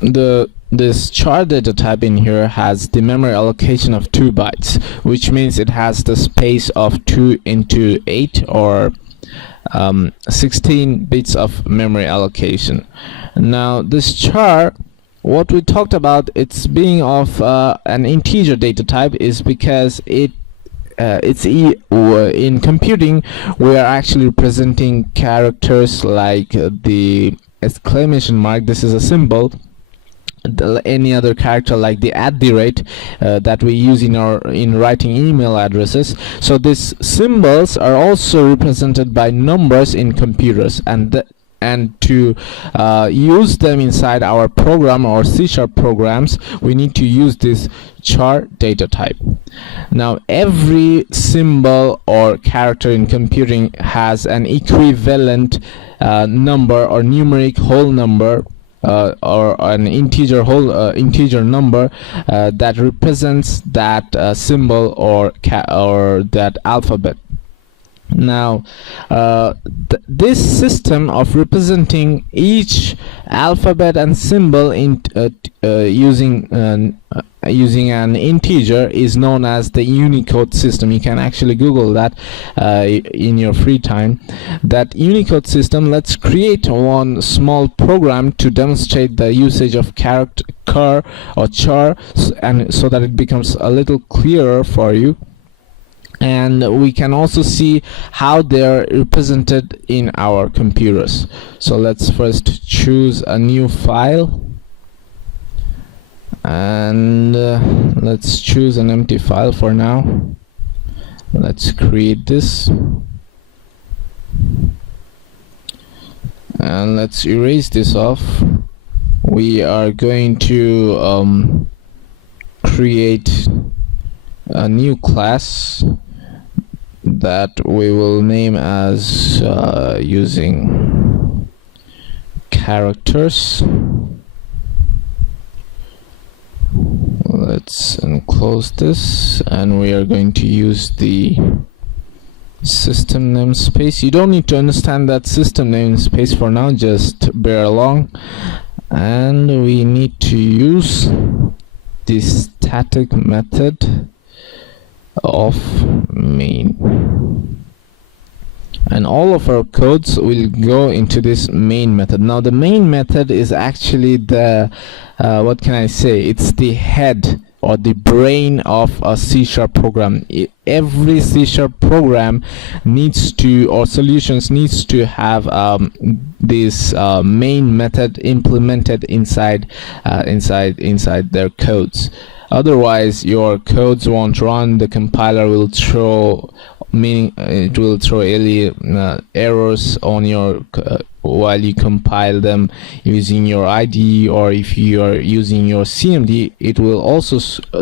this char data type in here has the memory allocation of 2 bytes, which means it has the space of 2 into 8 or 16 bits of memory allocation. Now this char, what we talked about its being of an integer data type is because in computing we are actually representing characters like the exclamation mark. This is a symbol. Any other character like the @ that we use in writing email addresses. So these symbols are also represented by numbers in computers, and to use them inside our program or C# programs, we need to use this char data type. Now every symbol or character in computing has an equivalent number or numeric whole number or an integer number that represents that symbol or that alphabet. Now this system of representing each alphabet and symbol in using an integer is known as the Unicode system. You can actually Google that in your free time. That Unicode system, let's create one small program to demonstrate the usage of char, and so that it becomes a little clearer for you. And we can also see how they're represented in our computers. So let's first choose a new file, and let's choose an empty file for now. Let's create this, and let's erase this off. We are going to create a new class that we will name as using characters. Let's enclose this, and we are going to use the system namespace. You don't need to understand that system namespace for now, just bear along. And we need to use the static method of main, and all of our codes will go into this main method. Now the main method is actually the what can I say, it's the head or the brain of a C# program. Every C# program needs to, or solutions needs to have this main method implemented inside their codes. Otherwise your codes won't run. The compiler will throw errors on your while you compile them using your IDE, or if you are using your CMD, it will also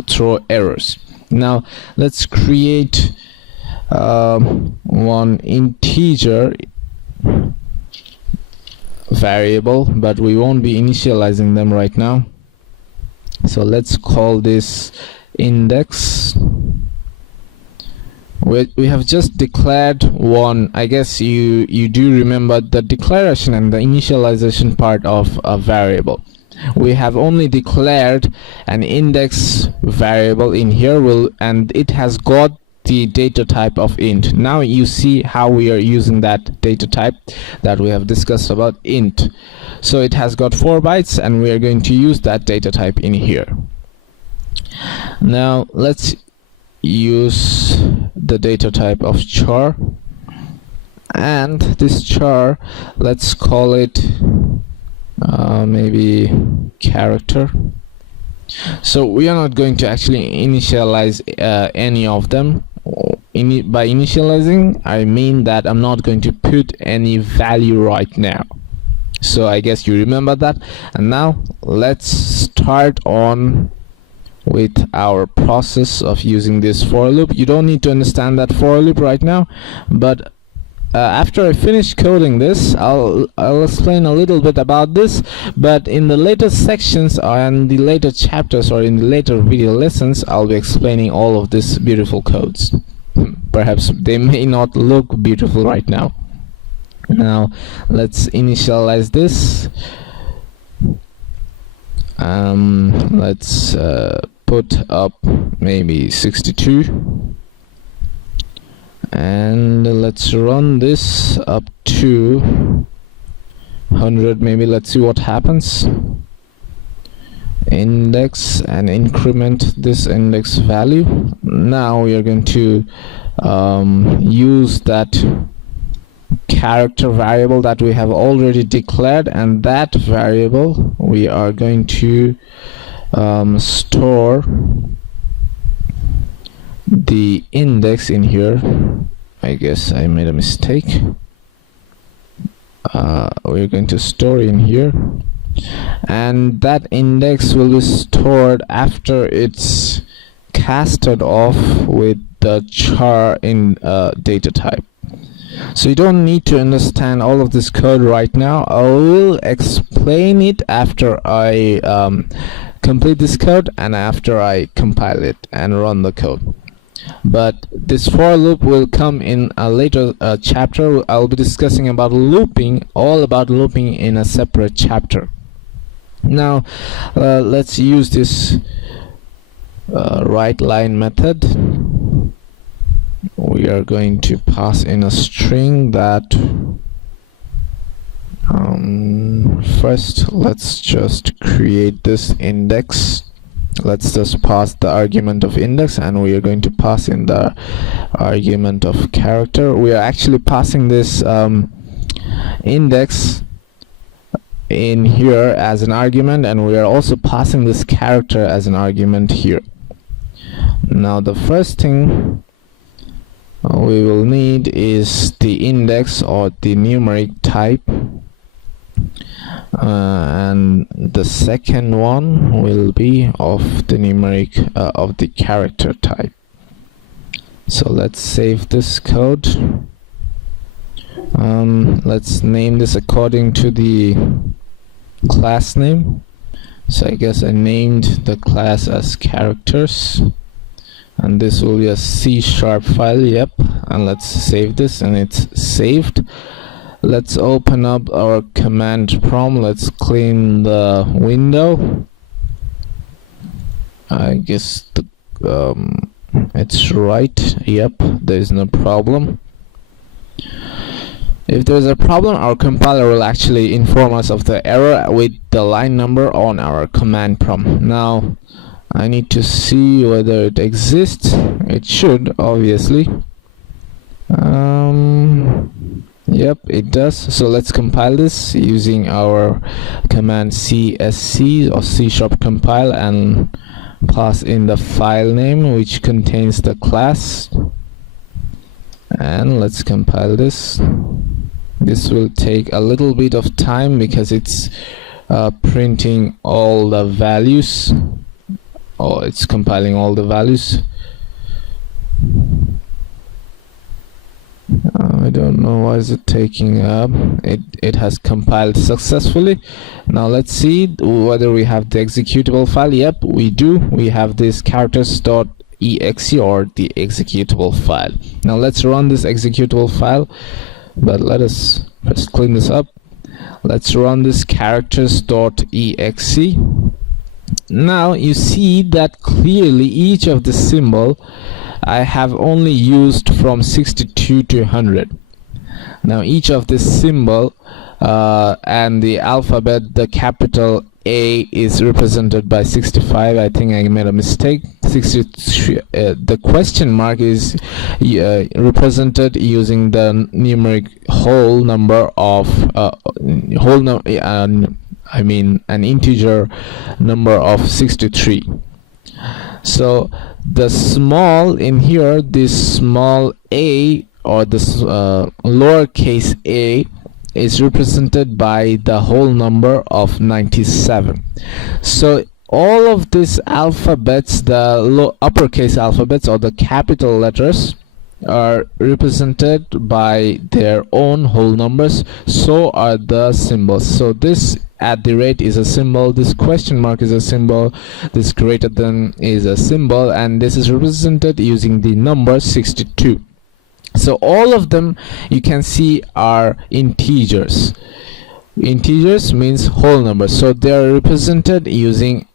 throw errors. Now let's create one integer variable, but we won't be initializing them right now. So let's call this index. We have just declared one. I guess you do remember the declaration and the initialization part of a variable. We have only declared an index variable in here, and it has got the data type of int. Now you see how we are using that data type that we have discussed about, int. So it has got 4 bytes, and we are going to use that data type in here. Now let's use the data type of char, and this char, let's call it maybe character. So we are not going to actually initialize any of them. By initializing, I mean that I'm not going to put any value right now. So I guess you remember that. And now let's start on with our process of using this for loop. You don't need to understand that for loop right now, but after I finish coding this, I'll explain a little bit about this. But in the later sections and the later chapters, or in the later video lessons, I'll be explaining all of these beautiful codes. Perhaps they may not look beautiful right now. Now let's initialize this. Let's put up maybe 62, and let's run this up to 100 maybe. Let's see what happens. Index and increment this index value. Now we are going to use that character variable that we have already declared, and that variable we are going to store the index in here. I guess I made a mistake. We're going to store in here, and that index will be stored after it's casted off with the char in data type. So you don't need to understand all of this code right now. I will explain it after I complete this code and after I compile it and run the code. But this for loop will come in a later chapter. I'll be discussing about looping, all about looping in a separate chapter. Now let's use this write line method. We are going to pass in a string that first let's just create this index. Let's just pass the argument of index, and we are going to pass in the argument of character. We are actually passing this index in here as an argument, and we are also passing this character as an argument here. Now the first thing we will need is the index or the numeric type, and the second one will be of the numeric of the character type. So let's save this code. Let's name this according to the class name. So I guess I named the class as characters, and this will be a C# file. Yep. And let's save this, and it's saved. Let's open up our command prompt. Let's clean the window. I guess it's right. Yep, there's no problem. If there's a problem, our compiler will actually inform us of the error with the line number on our command prompt. Now I need to see whether it exists. It should, obviously. Yep, it does. So let's compile this using our command csc or C# compile, and pass in the file name which contains the class, and let's compile this. This will take a little bit of time because it's printing all the values. Oh, it's compiling all the values. I don't know why is it taking up. It has compiled successfully. Now let's see whether we have the executable file. Yep, we do. We have this characters.exe or the executable file. Now let's run this executable file, but let us first clean this up. Let's run this characters.exe. Now you see that clearly each of the symbol I have only used from 62 to 100. Now each of this symbol and the alphabet, the capital A is represented by 65. I think I made a mistake. 63. The question mark is represented using the numeric whole number of I mean an integer number of 63. So the small in here, this small a or this lowercase a is represented by the whole number of 97. So all of these alphabets, the uppercase alphabets or the capital letters, are represented by their own whole numbers. So are the symbols. So this @ is a symbol, this question mark is a symbol, this greater than is a symbol, and this is represented using the number 62. So all of them you can see are integers. Integers means whole numbers, so they are represented using